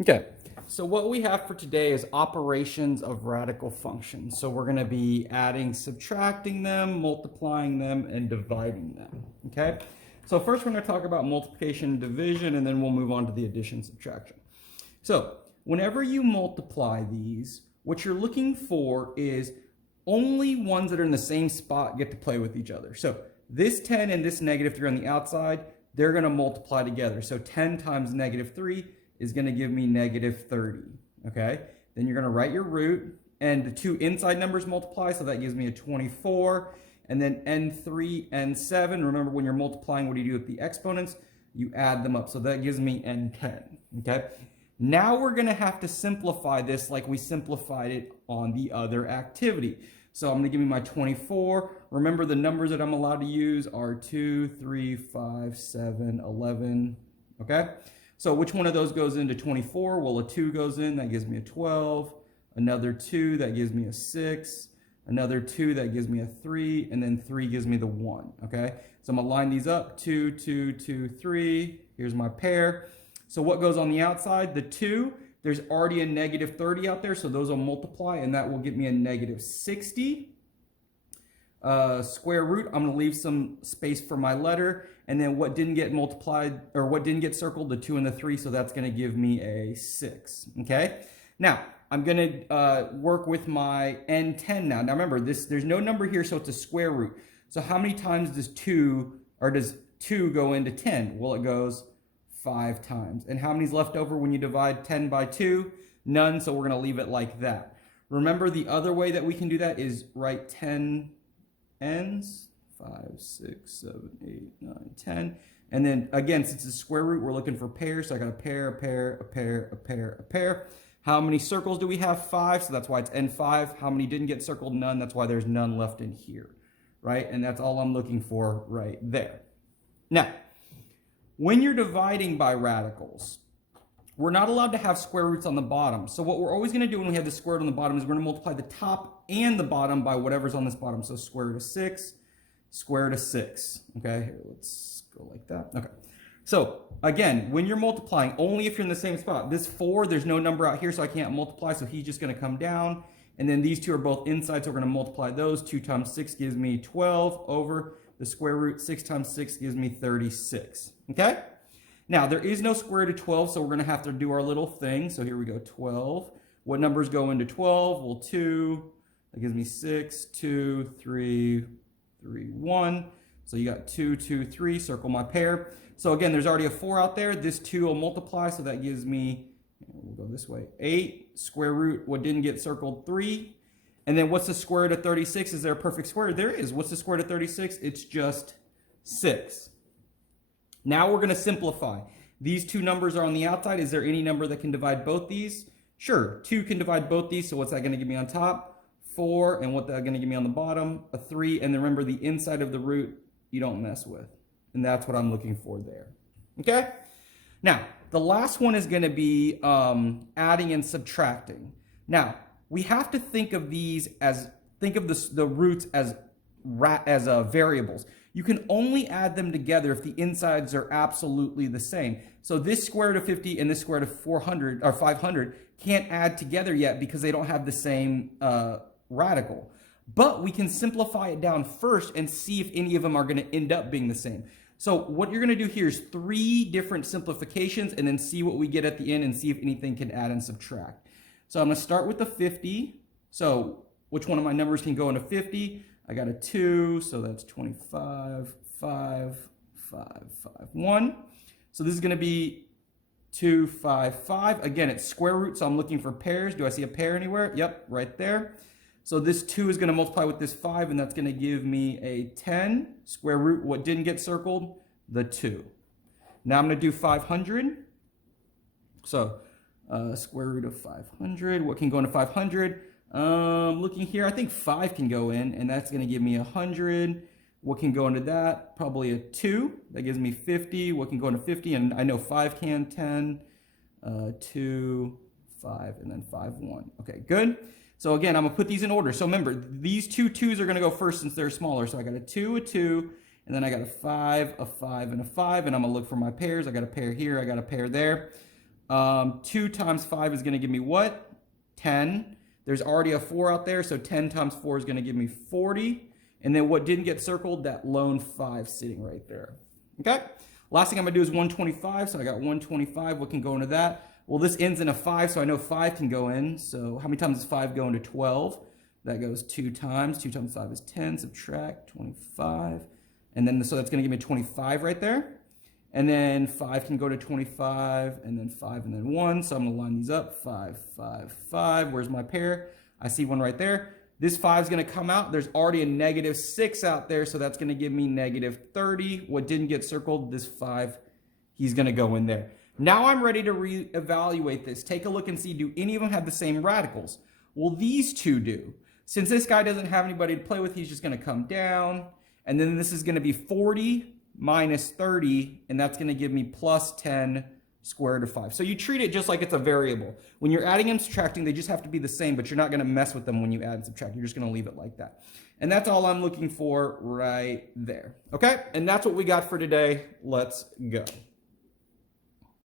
Okay, so what we have for today is operations of radical functions. So we're going to be adding, subtracting them, multiplying them, and dividing them. Okay, so first we're going to talk about multiplication and division, and then we'll move on to the addition, subtraction. So whenever you multiply these, what you're looking for is only ones that are in the same spot get to play with each other. So this 10 and this -3 on the outside, they're going to multiply together. So 10 times -3 is going to give me -30, okay? Then you're going to write your root, and the two inside numbers multiply, so that gives me a 24, and then n3, n7. Remember, when you're multiplying, what do you do with the exponents? You add them up, so that gives me n10, okay? Now we're going to have to simplify this like we simplified it on the other activity. So I'm going to give me my 24. Remember, the numbers that I'm allowed to use are 2, 3, 5, 7, 11, okay? So which one of those goes into 24? Well, a 2 goes in, that gives me a 12. Another 2, that gives me a 6. Another 2, that gives me a 3. And then 3 gives me the 1, okay? So I'm going to line these up, 2, 2, 2, 3. Here's my pair. So what goes on the outside? The 2, there's already a -30 out there, so those will multiply, and that will give me a -60. Square root, I'm going to leave some space for my letter, and then what didn't get multiplied, or what didn't get circled, the 2 and the 3, so that's going to give me a 6, okay? Now, I'm going to work with my n10 now. Now remember, there's no number here, so it's a square root. So how many times does 2 go into 10? Well, it goes 5 times. And how many's left over when you divide 10 by 2? None, so we're going to leave it like that. Remember, the other way that we can do that is write 10 n's, 5, 6, 7, 8, 9, 10. And then again, since it's a square root, we're looking for pairs. So I got a pair, a pair, a pair, a pair, a pair. How many circles do we have? 5, so that's why it's n5. How many didn't get circled? None, that's why there's none left in here, right? And that's all I'm looking for right there. Now, when you're dividing by radicals, we're not allowed to have square roots on the bottom. So what we're always going to do when we have the square root on the bottom is we're going to multiply the top and the bottom by whatever's on this bottom. So square root of 6, square root of 6. Okay, here, let's go like that. Okay. So again, when you're multiplying, only if you're in the same spot. This 4, there's no number out here, so I can't multiply, so he's just going to come down. And then these two are both inside, so we're going to multiply those. 2 times 6 gives me 12 over the square root. 6 times 6 gives me 36. Okay? Now, there is no square root of 12, so we're going to have to do our little thing. So here we go, 12. What numbers go into 12? Well, 2. That gives me 6, 2, 3, 3, 1. So you got 2, 2, 3. Circle my pair. So again, there's already a 4 out there. This 2 will multiply, so that gives me, we'll go this way, 8. Square root, what didn't get circled? 3. And then what's the square root of 36? Is there a perfect square? There is. What's the square root of 36? It's just 6. Now we're going to simplify. These two numbers are on the outside. Is there any number that can divide both these? Sure, 2 can divide both these, so what's that going to give me on top? 4, and what's that going to give me on the bottom? A 3, and then remember the inside of the root you don't mess with. And that's what I'm looking for there. Okay? Now, the last one is going to be adding and subtracting. Now, we have to think of these as, think of the roots as variables. You can only add them together if the insides are absolutely the same. So this square root of 50 and this square root of 400 or 500 can't add together yet because they don't have the same radical. But we can simplify it down first and see if any of them are going to end up being the same. So what you're going to do here is 3 different simplifications and then see what we get at the end and see if anything can add and subtract. So I'm going to start with the 50. So which one of my numbers can go into 50? I got a 2, so that's 25, 5, 5, 5, 1. So this is going to be 2, 5, 5. Again, it's square root, so I'm looking for pairs. Do I see a pair anywhere? Yep, right there. So this 2 is going to multiply with this 5, and that's going to give me a 10. Square root, what didn't get circled? The 2. Now I'm going to do 500. So square root of 500. What can go into 500? Looking here, I think 5 can go in, and that's going to give me 100. What can go into that? Probably a 2. That gives me 50. What can go into 50? And I know 5 can. 10, 2, 5, and then 5, 1. Okay, good. So again, I'm going to put these in order. So remember, these two 2s are going to go first since they're smaller. So I got a 2, and then I got a 5, and a 5, and I'm going to look for my pairs. I got a pair here, I got a pair there. 2 times 5 is going to give me what? 10. There's already a 4 out there, so 10 times 4 is going to give me 40. And then what didn't get circled? That lone 5 sitting right there. Okay? Last thing I'm going to do is 125. So I got 125. What can go into that? Well, this ends in a 5, so I know 5 can go in. So how many times does 5 go into 12? That goes 2 times. 2 times 5 is 10. Subtract 25. And then, so that's going to give me 25 right there. And then 5 can go to 25, and then 5, and then 1. So I'm going to line these up. 5, 5, 5. Where's my pair? I see one right there. This 5 is going to come out. There's already a negative 6 out there, so that's going to give me negative 30. What didn't get circled, this 5, he's going to go in there. Now I'm ready to reevaluate this. Take a look and see, do any of them have the same radicals? Well, these two do. Since this guy doesn't have anybody to play with, he's just going to come down. And then this is going to be 40 minus 30, and that's going to give me plus 10 square root of 5. So you treat it just like it's a variable. When you're adding and subtracting, they just have to be the same, but you're not going to mess with them when you add and subtract. You're just going to leave it like that. And that's all I'm looking for right there. Okay? And that's what we got for today. Let's go.